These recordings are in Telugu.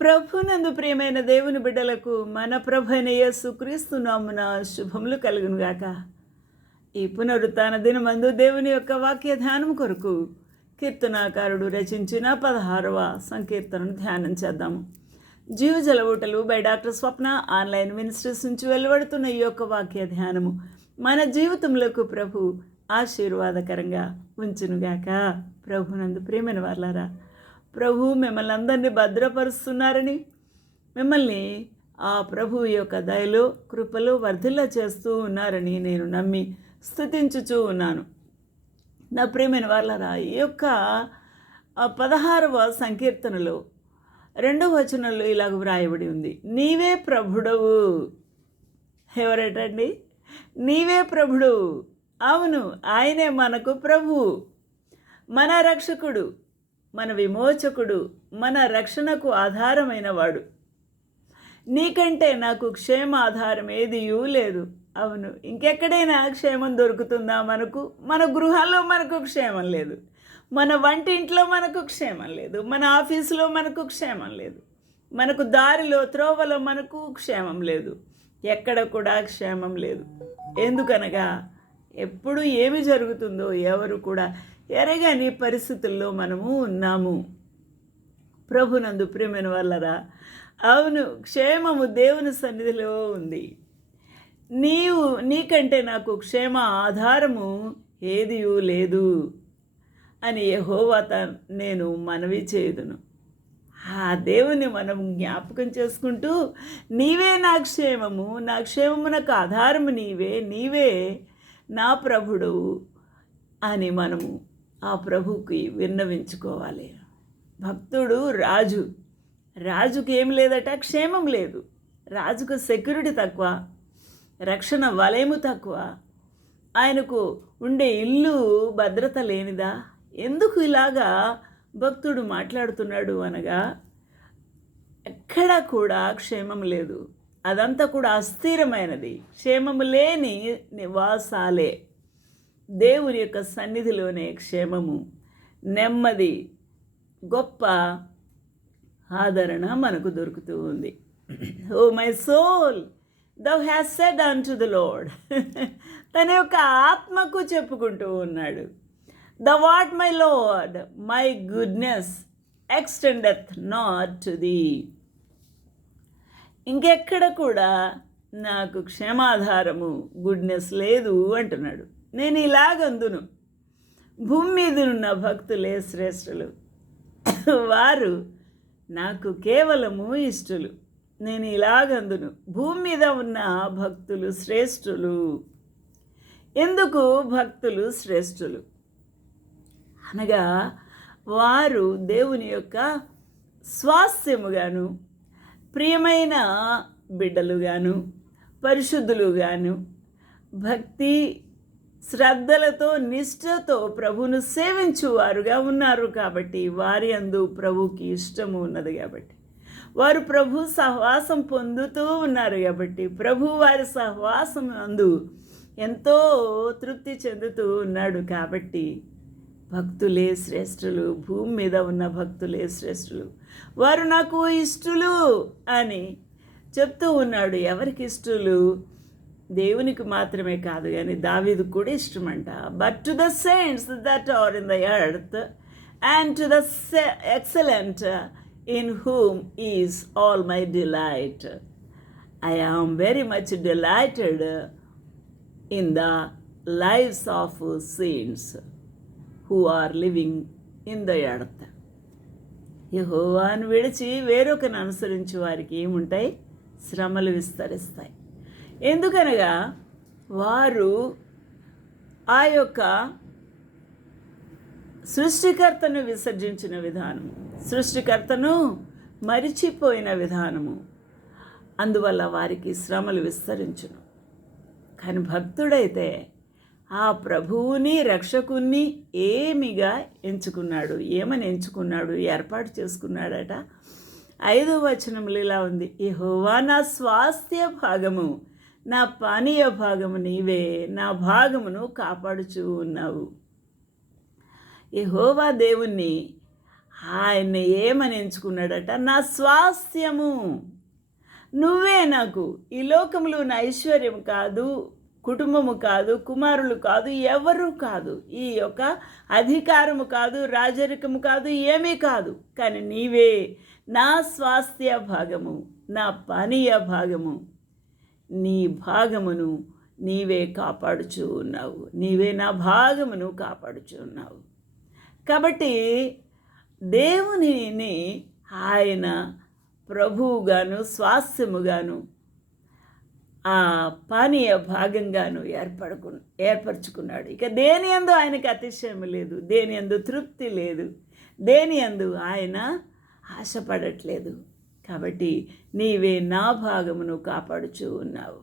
ప్రభునందు ప్రియమైన దేవుని బిడ్డలకు మన ప్రభైన యేసుక్రీస్తు నామున శుభములు కలుగునుగాక ఈ పునరుత్న దినమందు దేవుని యొక్క వాక్య ధ్యానం కొరకు కీర్తనాకారుడు రచించిన పదహారవ సంకీర్తనను ధ్యానం చేద్దాము జీవజల ఊటలు by doctor Swapna online ministries నుంచి వెలువడుతున్న ఈ యొక్క వాక్య ధ్యానము మన జీవితములకు ప్రభు ఆశీర్వాదకరంగా ఉంచునుగాక ప్రభునందు ప్రేమని వాళ్ళారా ప్రభు మిమ్మల్ని అందరినీ భద్రపరుస్తున్నారని మిమ్మల్ని ఆ ప్రభు యొక్క దయలో కృపలో వర్ధిల్ల చేస్తూ ఉన్నారని నేను నమ్మి స్థుతించుచూ ఉన్నాను. నా ప్రియమైన వాళ్ళరా ఈ యొక్క పదహారవ సంకీర్తనలో రెండవ వచనంలో ఇలాగ వ్రాయబడి ఉంది. నీవే ప్రభుడవు. ఎవరేటండి? నీవే ప్రభుడు. అవును ఆయనే మనకు ప్రభు మన రక్షకుడు. మన విమోచకుడు మన రక్షణకు ఆధారమైన వాడు నీకంటే నాకు క్షేమ ఆధారం ఏదియూ లేదు. అవును ఇంకెక్కడైనా క్షేమం దొరుకుతుందా మనకు? మన గృహాల్లో మనకు క్షేమం లేదు. మన వంటింట్లో మనకు క్షేమం లేదు. మన ఆఫీసులో మనకు క్షేమం లేదు. మనకు దారిలో త్రోవలో మనకు క్షేమం లేదు. ఎక్కడ కూడా క్షేమం లేదు. ఎందుకనగా ఎప్పుడు ఏమి జరుగుతుందో ఎవరు కూడా ఎరగని పరిస్థితుల్లో మనము ఉన్నాము. ప్రభునందు ప్రియమైన వల్లరా అవును క్షేమము దేవుని సన్నిధిలో ఉంది. నీవు నీకంటే నాకు క్షేమ ఆధారము ఏదియూ లేదు అని యహోవాత నేను మనవి చేయుదును. ఆ దేవుని మనం జ్ఞాపకం చేసుకుంటూ నీవే నా క్షేమము నా క్షేమమునకు ఆధారము నీవే నీవే నా ప్రభుడు అని మనము ఆ ప్రభుకి విన్నవించుకోవాలి. భక్తుడు రాజు. రాజుకి ఏం లేదట? క్షేమం లేదు. రాజుకు సెక్యూరిటీ తక్కువ. రక్షణ వలయము తక్కువ. ఆయనకు ఉండే ఇల్లు భద్రత లేనిదా? ఎందుకు ఇలాగా భక్తుడు మాట్లాడుతున్నాడు అనగా ఎక్కడా కూడా క్షేమం లేదు. అదంతా కూడా అస్థిరమైనది. క్షేమము లేని నివాసాలే. దేవుని యొక్క సన్నిధిలోనే క్షేమము నెమ్మది గొప్ప ఆదరణ మనకు దొరుకుతూ ఉంది. O my soul thou has said unto the Lord తన యొక్క ఆత్మకు చెప్పుకుంటూ ఉన్నాడు. Thou art my Lord my goodness extendeth not to thee. ఇంకెక్కడ కూడా నాకు క్షేమాధారము గుడ్నెస్ లేదు అంటున్నాడు. నేను ఇలాగందును. భూమి మీద ఉన్న భక్తులే శ్రేష్ఠులు. వారు నాకు కేవలము ఇష్టలు. నేను ఇలాగందును. భూమి మీద ఉన్న భక్తులు శ్రేష్ఠులు. ఎందుకు భక్తులు శ్రేష్ఠులు? అనగా వారు దేవుని యొక్క స్వాస్థ్యముగాను ప్రియమైన బిడ్డలుగాను పరిశుద్ధులుగాను భక్తి శ్రద్ధలతో నిష్ఠతో ప్రభును సేవించువారుగా ఉన్నారు కాబట్టి వారి అందు ప్రభుకి ఇష్టము ఉన్నది కాబట్టి. వారు ప్రభు సహవాసం పొందుతూ ఉన్నారు కాబట్టి ప్రభు వారి సహవాసం అందు ఎంతో తృప్తి చెందుతూ ఉన్నాడు కాబట్టి భక్తులే శ్రేష్ఠులు భూమి మీద ఉన్న భక్తులే శ్రేష్ఠులు. వారు నాకు ఇష్టలు అని చెప్తూ ఉన్నాడు. ఎవరికి ఇష్టలు? దేవునికి మాత్రమే కాదు కానీ దావీదు కూడా ఇష్టమంట. But to the saints that are in the earth and to the excellent in whom is all my delight I am very much delighted in the lives of saints who are living in the earth యహోవాను విడిచి వేరొకరిని అనుసరించి వారికి ఏముంటాయి? శ్రమలు విస్తరిస్తాయి. ఎందుకనగా వారు ఆ యొక్క సృష్టికర్తను విసర్జించిన విధానము సృష్టికర్తను మరిచిపోయిన విధానము. అందువల్ల వారికి శ్రమలు విస్తరించును. కానీ భక్తుడైతే ఆ ప్రభువుని రక్షకుణ్ణి ఏమిగా ఎంచుకున్నాడు ఏమని ఎంచుకున్నాడు ఏర్పాటు చేసుకున్నాడట? ఐదో వచనములు ఇలా ఉంది. యెహోవా నా స్వాస్థ్య భాగము. నా పానీయ భాగము నీవే నా భాగమును కాపాడుచూ ఉన్నావు. యహోవా దేవుణ్ణి ఆయన ఏమని ఎంచుకున్నాడట నా స్వాస్థ్యము. నువ్వే నాకు ఈ లోకములో నా ఐశ్వర్యం కాదు కుటుంబము కాదు కుమారులు కాదు ఎవరు కాదు. ఈ యొక్క అధికారము కాదు రాజరికము కాదు ఏమీ కాదు. కానీ నీవే నా స్వాస్థ్య భాగము నా పానీయ భాగము. నీ భాగమును నీవే కాపాడుచూ ఉన్నావు. నీవే నా భాగమును కాపాడుచూ ఉన్నావు. కాబట్టి దేవునిని ఆయన ప్రభువుగాను స్వాస్థ్యముగాను ఆ పానీయ భాగంగాను ఏర్పడుకు ఏర్పరచుకున్నాడు. ఇక దేని ఎందు ఆయనకి అతిశయం లేదు. దేని ఎందు తృప్తి లేదు. దేని ఎందు ఆయన ఆశపడట్లేదు. కాబట్టి నీవే నా భాగమును కాపాడుచూ ఉన్నావు.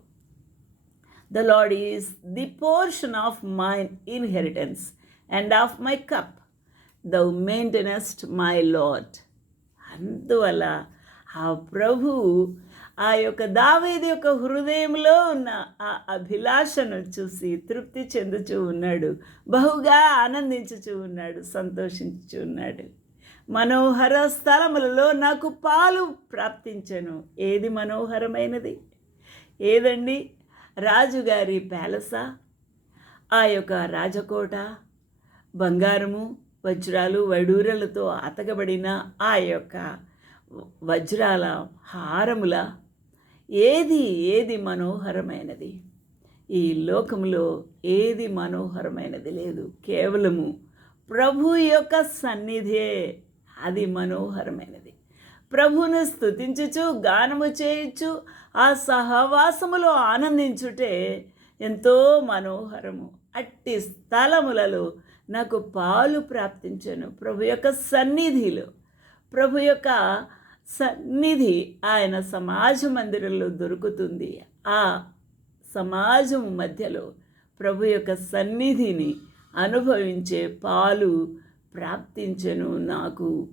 The Lord is the portion of my inheritance and of my cup thou maintainest my lot అందువల్ల ఆ ప్రభు ఆ యొక్క దావేది యొక్క హృదయంలో ఉన్న ఆ అభిలాషను చూసి తృప్తి చెందుచూ ఉన్నాడు. బహుగా ఆనందించుచూ ఉన్నాడు సంతోషించుచూ ఉన్నాడు. మనోహర స్థలములలో నాకు పాలు ప్రాప్తించను. ఏది మనోహరమైనది? ఏదండి? రాజుగారి ప్యాలెసా? ఆ యొక్క రాజకోట? బంగారము వజ్రాలు వడూరలతో అతకబడిన ఆ యొక్క వజ్రాల హారముల ఏది ఏది మనోహరమైనది? ఈ లోకంలో ఏది మనోహరమైనది లేదు. కేవలము ప్రభు యొక్క సన్నిధే అది మనోహరమైనది. ప్రభును స్థుతించుచు గానము చేయొచ్చు ఆ సహవాసములో ఆనందించుటే ఎంతో మనోహరము. అట్టి స్థలములలో నాకు పాలు ప్రాప్తించాను ప్రభు యొక్క సన్నిధిలో. ప్రభు యొక్క సన్నిధి ఆయన సమాజ మందిరంలో దొరుకుతుంది. ఆ సమాజం మధ్యలో ప్రభు యొక్క సన్నిధిని అనుభవించే పాలు ప్రాప్తించను నాకు.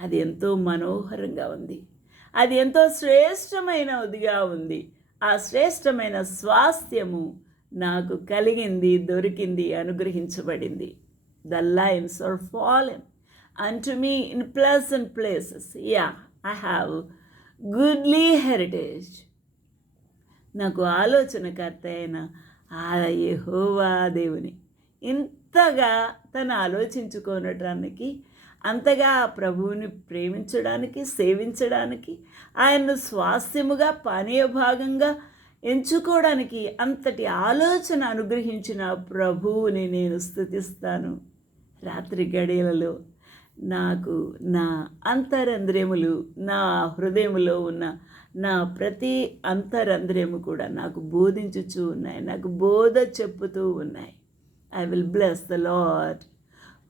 అది ఎంతో మనోహరంగా ఉంది. అది ఎంతో శ్రేష్టమైనదిగా ఉంది. ఆ శ్రేష్టమైన స్వాస్థ్యము నాకు కలిగింది దొరికింది అనుగ్రహించబడింది. The lines are fallen unto me in pleasant places yea I have goodly heritage నాకు ఆలోచనకర్త అయిన ఆ యహోవా దేవుని. అంతగా తను ఆలోచించుకోనటానికి అంతగా ఆ ప్రభువుని ప్రేమించడానికి సేవించడానికి ఆయన్ను స్వాస్థ్యముగా పానీయ భాగంగా ఎంచుకోవడానికి అంతటి ఆలోచన అనుగ్రహించిన ప్రభువుని నేను స్థుతిస్తాను. రాత్రి గడియలలో నాకు నా అంతరంధ్రములు నా హృదయములో ఉన్న నా ప్రతి అంతరంధ్రము కూడా నాకు బోధించుచూ ఉన్నాయి నాకు బోధ చెప్పుతూ ఉన్నాయి. I will bless the Lord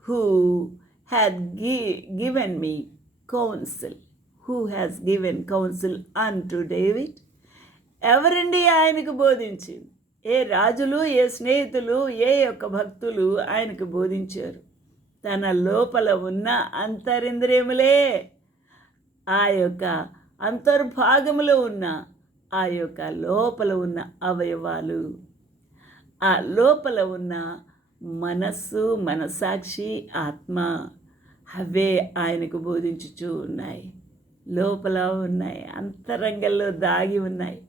who had gi- given me counsel who has given counsel unto David ఎవరండి ఆయనకు బోధించింది? ఏ రాజులు ఏ స్నేహితులు ఏ యొక్క భక్తులు ఆయనకు బోధించారు? తన లోపల ఉన్న అంతరింద్రియములే ఆ యొక్క అంతర్భాగములో ఉన్న ఆ యొక్క లోపల ఉన్న అవయవాలు. ఆ లోపల ఉన్న మనస్సు మనసాక్షి ఆత్మ అవే ఆయనకు బోధించుచూ ఉన్నాయి. లోపల ఉన్నాయి అంతరంగంలో దాగి ఉన్నాయి.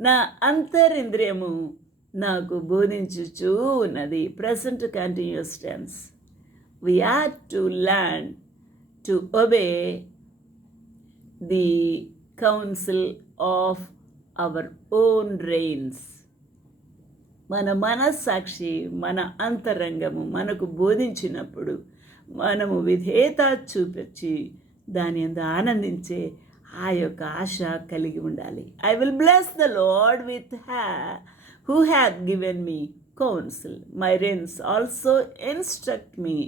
నా అంతరింద్రియము నాకు బోధించుచూ ఉన్నది. Present continuous tense we had to learn to obey the counsel of our own reigns. మన మనస్సాక్షి మన అంతరంగము మనకు బోధించినప్పుడు మనము విధేయత చూపించి దాని అందు ఆనందించే ఆ యొక్క ఆశ కలిగి ఉండాలి. I will bless the Lord with ha who hath given me counsel my reins also instruct me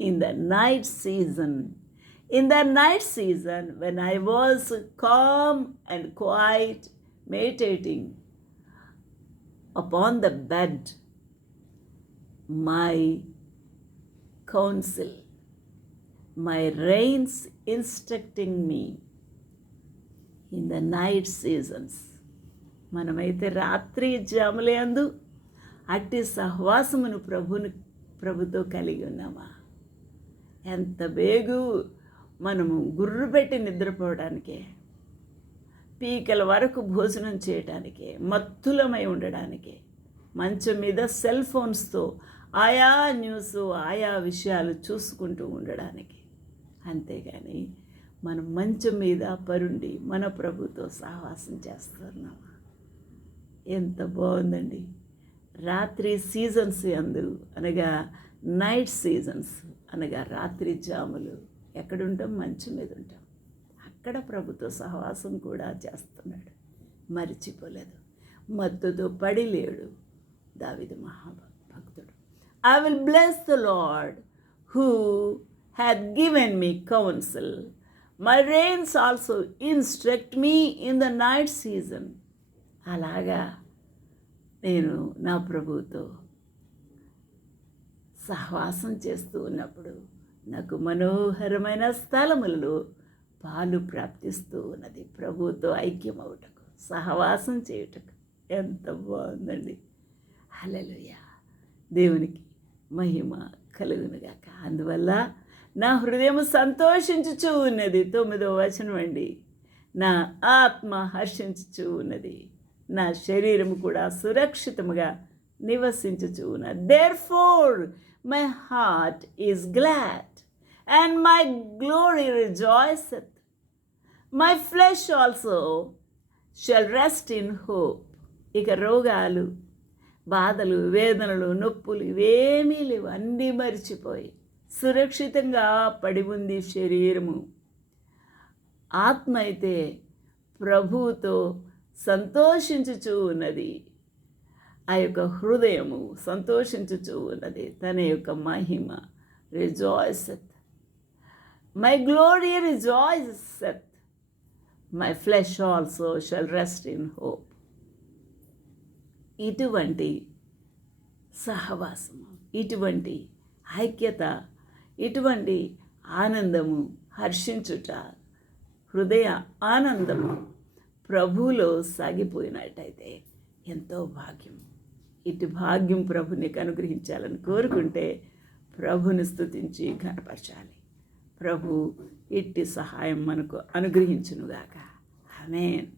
in the night season in the night season when I was calm and quiet meditating upon the bed, my counsel, my reins instructing me in the night seasons. మనమైతే రాత్రి జాములందు అట్టి సహవాసమును ప్రభుని ప్రభుతో కలిగి ఉన్నామా ఎంత బేగు మనము గుర్రు పెట్టి నిద్రపోవడానికే పీకల వరకు భోజనం చేయడానికే మత్తులమై ఉండడానికే మంచం మీద సెల్ ఫోన్స్తో ఆయా న్యూస్ ఆయా విషయాలు చూసుకుంటూ ఉండడానికి. అంతేగాని మనం మంచం మీద పరుండి మన ప్రభుతో సహవాసం చేస్తున్నాం ఎంత బాగుందండి. రాత్రి సీజన్స్ అందు అనగా నైట్ సీజన్స్ అనగా రాత్రి జాములు. ఎక్కడుంటాం? మంచం మీద ఉంటాం. అక్కడ ప్రభుతో సహవాసం కూడా చేస్తున్నాడు. మరిచిపోలేదు. మత్తుతో పడి లేడు దావిదు మహాభక్తుడు. I will bless the Lord who had given me counsel my reins also instruct me in the night season అలాగా నేను నా ప్రభువుతో సహవాసం చేస్తూ ఉన్నప్పుడు నాకు మనోహరమైన స్థలములలో పాలు ప్రాప్తిస్తూ ఉన్నది ప్రభువుతో ఐక్యమవుటకు సహవాసం చేయుటకు. ఎంత బాగుందండి. హల్లెలూయ. దేవునికి మహిమ కలుగునుగాక. అందువల్ల నా హృదయం సంతోషించుచూ ఉన్నది. తొమ్మిదో వచనం అండి. నా ఆత్మ హర్షించుచూ ఉన్నది. నా శరీరం కూడా సురక్షితముగా నివసించుచూ ఉన్నది. Therefore my heart is glad and my glory rejoiceth my flesh also shall rest in hope ఇక రోగాలు బాధలు వేదనలు నొప్పులు ఇవేమీ లేవు. అన్నీ మరిచిపోయి సురక్షితంగా పడి ఉంది శరీరము. ఆత్మ అయితే ప్రభువుతో సంతోషించుచూ ఉన్నది. ఆ యొక్క హృదయము సంతోషించుచూ ఉన్నది. తన యొక్క మహిమ rejoiceth my glory rejoiceth my flesh also shall rest in hope ఇటువంటి సహవాసము ఇటువంటి ఐక్యత ఇటువంటి ఆనందము హర్షించుట హృదయ ఆనందము ప్రభువులో సాగిపోయినట్టయితే ఎంతో భాగ్యం. ఇటు భాగ్యం ప్రభుని అనుగ్రహించాలని కోరుకుంటే ప్రభుని స్థుతించి కనపరచాలి ప్రభు ఇట్టి సహాయం మనకు అనుగ్రహించునుగాక. ఆమెన్.